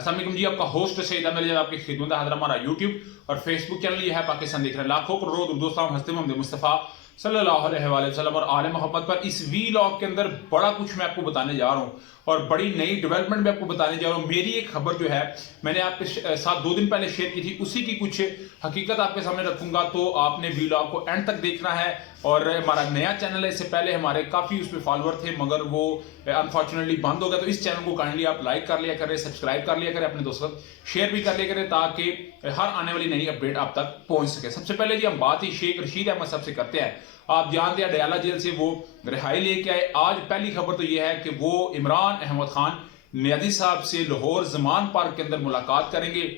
अस्सलाम वालेकुम जी, आपका होस्ट सईद अहमद आपकी खिदमत हाजिर। हमारा यूट्यूब और फेसबुक चैनल ये है पाकिस्तान देख रहे हैं लाखों करोड़ों दोस्तों हस्ते मोहम्मद मुस्तफ़ा सल्लल्लाहु अलैहि वसल्लम और आले मोहब्बत पर इस वीलॉग के अंदर बड़ा कुछ मैं आपको बताने जा रहा हूँ और बड़ी नई डेवलपमेंट मैं आपको बताने जा रहा हूँ। मेरी एक खबर जो है मैंने आपके साथ 2 दिन पहले शेयर की थी, उसी की कुछ हकीकत आपके सामने रखूंगा, तो आपने वीलॉग को एंड तक देखना है। और हमारा नया चैनल है, इससे पहले हमारे काफी उसमें फॉलोअर थे मगर वो अनफॉर्चुनेटली बंद हो गया, तो इस चैनल को काइंडली आप लाइक कर लिया करें, सब्सक्राइब कर लिया करें, अपने दोस्तों शेयर भी कर लिया करें ताकि हर आने वाली नई अपडेट आप तक पहुंच सके। सबसे पहले जी हम बात ही शेख रशीद अहमद साहब से करते हैं। आप जानते हैं डयाला जेल से वो रिहाई लेके आए। आज पहली खबर तो यह है कि वो इमरान अहमद खान नियाजी साहब से लाहौर जमान पार्क के अंदर मुलाकात करेंगे।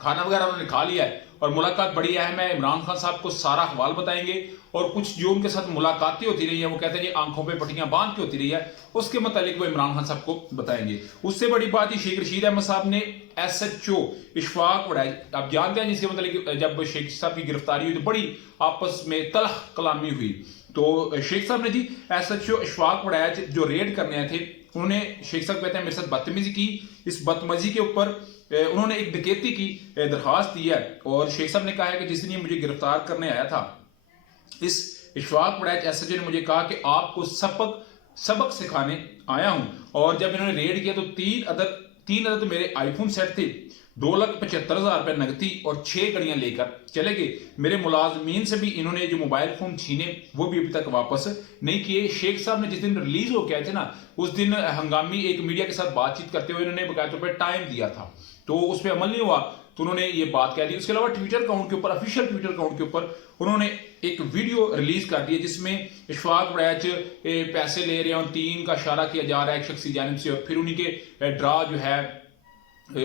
खाना वगैरह उन्होंने खा लिया है और मुलाकात बड़ी अहम है। इमरान खान साहब को सारा अहवाल बताएंगे और कुछ जो उनके साथ मुलाकातें होती रही है, वो कहते हैं जी आंखों पे पट्टियां बांध के होती रही है, उसके मतलब वो इमरान खान साहब को बताएंगे। उससे बड़ी बात ही शेख रशीद अहमद साहब ने SHO इशफाक वड़ैच, आप जानते हैं जिसके मतलब जब शेख साहब की गिरफ्तारी हुई तो बड़ी आपस में तलख कलामी हुई, तो शेख साहब ने जी SHO इशफाक वड़ैच जो रेड करने आए थे, उन्होंने शेख साहब कहते हैं मेरे साथ बदतमीजी की। इस बदतमीजी के ऊपर उन्होंने एक डकैती की दरखास्त दी है और शेख साहब ने कहा है कि जिस दिन ये मुझे गिरफ्तार करने आया था, इस इशफाक वड़ैच SHO ने मुझे कहा कि आपको सबक सिखाने आया हूं। और जब इन्होंने रेड किया तो तीन अदद मेरे आईफोन सेट थे, 2,75,000 रुपए नगदी और 6 घड़ियां लेकर चले गए। मेरे मुलाजमीन से भी इन्होंने जो मोबाइल फोन छीने वो भी अभी तक वापस नहीं किए। शेख साहब ने जिस दिन रिलीज होकर आए थे ना, उस दिन हंगामी एक मीडिया के साथ बातचीत करते हुए इन्होंने बकायदा पे टाइम दिया था, तो उस पर अमल नहीं हुआ, तो उन्होंने ये बात कह दी। उसके अलावा ट्विटर अकाउंट के ऊपर, ऑफिशियल ट्विटर अकाउंट के ऊपर उन्होंने एक वीडियो रिलीज कर दी है जिसमें इशफाक वड़ैच पैसे ले रहे हैं और 3 का इशारा किया जा रहा है एक शख्स की जानिब से, और फिर उन्हीं के ड्रा जो है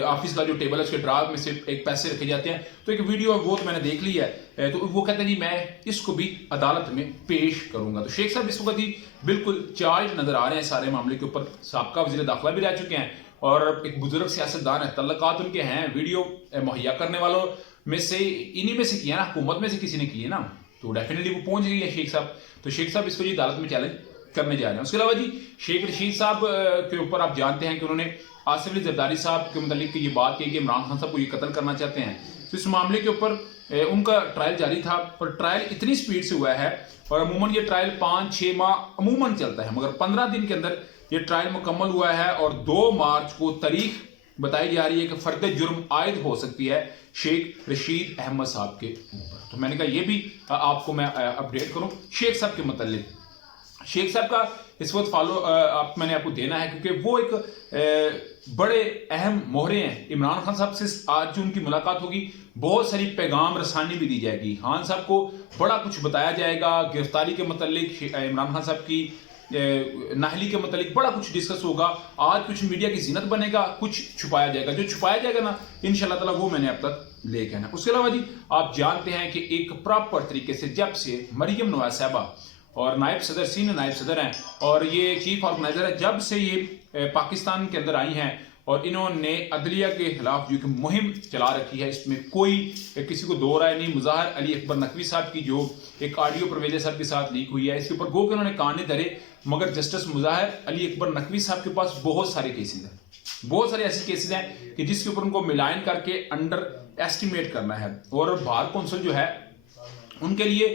ऑफिस का जो टेबल है उसके ड्रा में से एक पैसे रखे जाते हैं। तो एक वीडियो है वो तो मैंने देख ली है, तो वो कहते हैं जी मैं इसको भी अदालत में पेश करूंगा। तो शेख साहब इस वक्त ही बिल्कुल चार्ज नजर आ रहे हैं सारे मामले के ऊपर। साबका वजीर दाखिला भी रह चुके हैं और एक बुजुर्ग सियासतदान है, तल्लकात उनके हैं। वीडियो मुहैया करने वालों में से इन्हीं में से किया ना, हुकूमत में से किसी ने किए ना, तो डेफिनेटली वो पहुंच गई है शेख साहब। तो शेख साहब इसको जी अदालत में चैलेंज करने जा रहे हैं। उसके अलावा जी शेख रशीद साहब के ऊपर आप जानते हैं कि उन्होंने आसिफ अली जरदारी साहब के मतलब ये बात की कि इमरान खान साहब को ये कत्ल करना चाहते हैं। तो इस मामले के ऊपर उनका ट्रायल जारी था और ट्रायल इतनी स्पीड से हुआ है और अमूमन ये ट्रायल 5-6 माह अमूमन चलता है, मगर 15 दिन के अंदर ये ट्रायल मुकम्मल हुआ है और 2 मार्च को तारीख बताई जा रही है कि फर्द जुर्म आयद हो सकती है शेख रशीद अहमद साहब के ऊपर। तो मैंने कहा ये भी आपको मैं अपडेट करूं शेख साहब के मतलब। शेख साहब का इस वक्त फॉलो मैंने आपको देना है क्योंकि वो एक बड़े अहम मोहरे हैं। इमरान खान साहब से आज जो उनकी मुलाकात होगी, बहुत सारी पैगाम रसानी भी दी जाएगी। खान साहब को बड़ा कुछ बताया जाएगा, गिरफ्तारी के मतलब इमरान खान साहब की नाहली के मतलब बड़ा कुछ डिस्कस होगा। आज कुछ मीडिया की जीनत बनेगा, कुछ छुपाया जाएगा। जो छुपाया जाएगा ना इंशाल्लाह ताला वो मैंने अब तक लेके आना। उसके अलावा जी आप जानते हैं कि एक प्रॉपर तरीके से जब से मरियम नवाज साहबा और नायब सदर, सीनियर नायब सदर हैं और ये चीफ ऑर्गेनाइजर है, जब से ये पाकिस्तान के अंदर आई हैं और इन्होंने अदलिया के खिलाफ जो मुहिम चला रखी है, इसमें कोई किसी को दो राय नहीं। मुजाहिर अली अकबर नकवी साहब की जो एक ऑडियो परवेज साहब के साथ लीक हुई है, इसके ऊपर गो के उन्होंने कान नहीं धरे, मगर जस्टिस मुजाहिर अली अकबर नकवी साहब के पास बहुत सारे केसेज हैं, बहुत सारे ऐसे केसेज हैं कि जिसके ऊपर उनको मिलान करके अंडर एस्टिमेट करना है। और बार कौंसिल जो है उनके लिए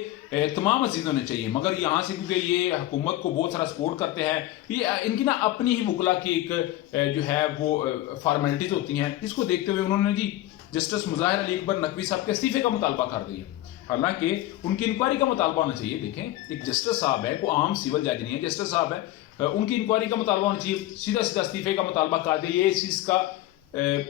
तमाम चीज़ होने चाहिए, मगर यहाँ से क्योंकि ये हुकूमत को बहुत सारा सपोर्ट करते हैं, ये इनकी ना अपनी ही वकला की एक जो है वो फॉर्मेलिटीज होती हैं। इसको देखते हुए उन्होंने जी जस्टिस मुजाहिर अली अकबर नकवी साहब के इस्तीफे का मुतालबा कर दिया। हालांकि उनकी इंक्वायरी का मुतालबा होना चाहिए। देखें, एक जस्टिस साहब है, कोई आम सिविल जज नहीं है, जस्टिस साहब है, उनकी इंक्वायरी का मुतालबा होना चाहिए। सीधा सीधा इस्तीफे का मुतालबा कर दिया, ये इस चीज़ का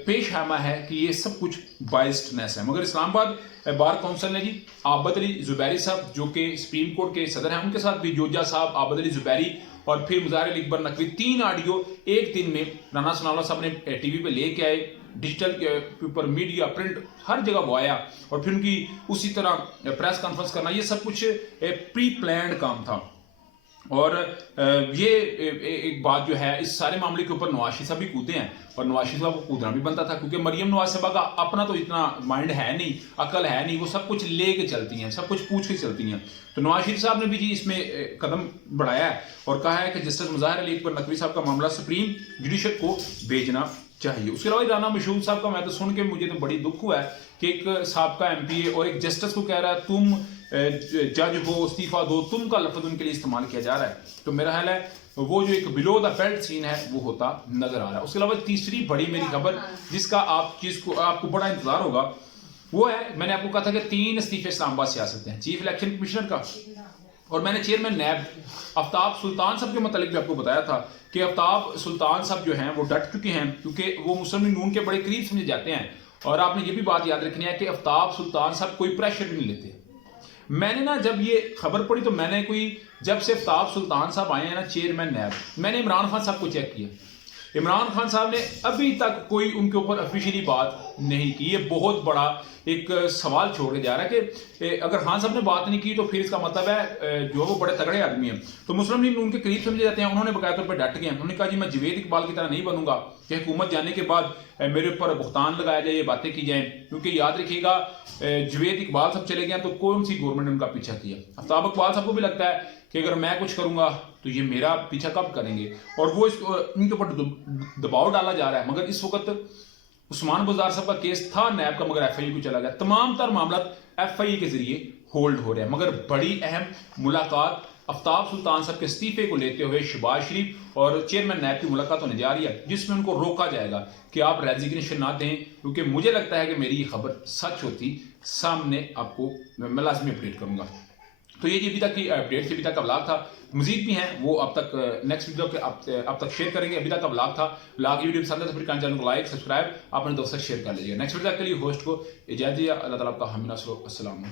पेश आमा है कि ये सब कुछ बाइस्डनेस है। मगर इस्लामाबाद बार काउंसिल ने जी आबद अली जुबैरी साहब जो कि सुप्रीम कोर्ट के सदर हैं, उनके साथ भी जोजा साहब, आबद अली जुबैरी और फिर मुजाहिर अली अकबर नकवी, 3 ऑडियो एक दिन में राना सनाउल्लाह साहब ने टीवी पे लेके आए। डिजिटल के ऊपर, मीडिया, प्रिंट, हर जगह वो आया और फिर उनकी उसी तरह प्रेस कॉन्फ्रेंस करना, ये सब कुछ प्री प्लान्ड काम था। और ये एक बात जो है, इस सारे मामले के ऊपर नवाज शरीफ साहब भी कूदे हैं और नवाज शरीफ साहब को कूदना भी बनता था क्योंकि मरियम नवाज साहबा का अपना तो इतना माइंड है नहीं, अकल है नहीं, वो सब कुछ लेके चलती हैं, सब कुछ पूछ के चलती हैं। तो नवाज शरीफ साहब ने भी जी इसमें कदम बढ़ाया है और कहा है कि जस्टिस मुजाहिर अली अकबर नकवी साहब का मामला सुप्रीम जुडिशल को भेजना चाहिए। उसके अलावा राना मशहूद साहब का मैं तो सुन के मुझे तो बड़ी दुख हुआ है कि एक साबका एमपी और एक जस्टिस को कह रहा है तुम जज हो, इस्तीफा दो, तुम का लफ्ज उनके लिए इस्तेमाल किया जा रहा है। तो मेरा ख्याल है वो जो एक बिलो द बेल्ट सीन है वो होता नजर आ रहा है। उसके अलावा तीसरी बड़ी मेरी खबर जिसका आपको बड़ा इंतजार होगा वो है, मैंने आपको कहा था कि 3 इस्तीफे इस्लामाबाद से आ सकते हैं, चीफ इलेक्शन कमिश्नर का, और मैंने चेयरमैन नैब आफ्ताब सुल्तान साहब के मतलब भी आपको बताया था कि आफ्ताब सुल्तान साहब जो हैं वो डट चुके हैं क्योंकि वो मुस्लिम लीग नून के बड़े करीब समझे जाते हैं। और आपने ये भी बात याद रखनी है कि आफ्ताब सुल्तान साहब कोई प्रेशर भी नहीं लेते। मैंने ना जब ये खबर पड़ी तो मैंने जब से आफ्ताब सुल्तान साहब आए हैं ना चेयरमैन नैब, मैंने इमरान खान साहब को चेक किया। इमरान खान साहब ने अभी तक कोई उनके ऊपर ऑफिशियली बात नहीं की। ये बहुत बड़ा एक सवाल छोड़ के जा रहा है कि अगर खान साहब ने बात नहीं की तो फिर इसका मतलब है जो वो बड़े तगड़े आदमी हैं। तो मुस्लिम लीग उनके करीब समझे जाते हैं। उन्होंने बकाया तौर पर डट गए। उन्होंने कहा जी मैं जवेद इकबाल की तरह नहीं बनूंगा कि हुकूमत जाने के बाद मेरे ऊपर भुगतान लगाया जाए, ये बातें की जाएं, क्योंकि याद रखिएगा जवेद इकबाल साहब चले गए तो कौन सी गवर्नमेंट ने उनका पीछा किया। आफ्ताब इकबाल साहब को भी लगता है कि अगर मैं कुछ करूंगा तो ये मेरा पीछा कब करेंगे, और वो इनके ऊपर दबाव डाला जा रहा है। मगर इस वक्त उस्मान बुज़दार साहब का केस था नैब का, मगर एफआईए को चला गया। तमाम तर मामला एफआईए के जरिए होल्ड हो रहे हैं। मगर बड़ी अहम मुलाकात आफ्ताब सुल्तान साहब के इस्तीफे को लेते हुए शहबाज शरीफ और चेयरमैन नैब की मुलाकात होने जा रही है, जिसमें उनको रोका जाएगा कि आप रेजिग्नेशन ना दें, क्योंकि मुझे लगता है कि मेरी ये खबर सच होती सामने आपको मैं लाजमी अपडेट करूंगा। तो ये अभी तक की अपडेट थी, अभी तक का व्लॉग था। मजीद भी हैं वो अब तक नेक्स्ट वीडियो के अब तक शेयर करेंगे। अभी तक का व्लॉग था। व्लॉग की वीडियो पसंद है तो फिर चैनल को लाइक सब्सक्राइब अपने दोस्तों से शेयर कर लीजिए। नेक्स्ट वीडियो के लिए होस्ट को इजाजत दिया। अल्लाह ताला आपका हामी नासर। अस्सलाम।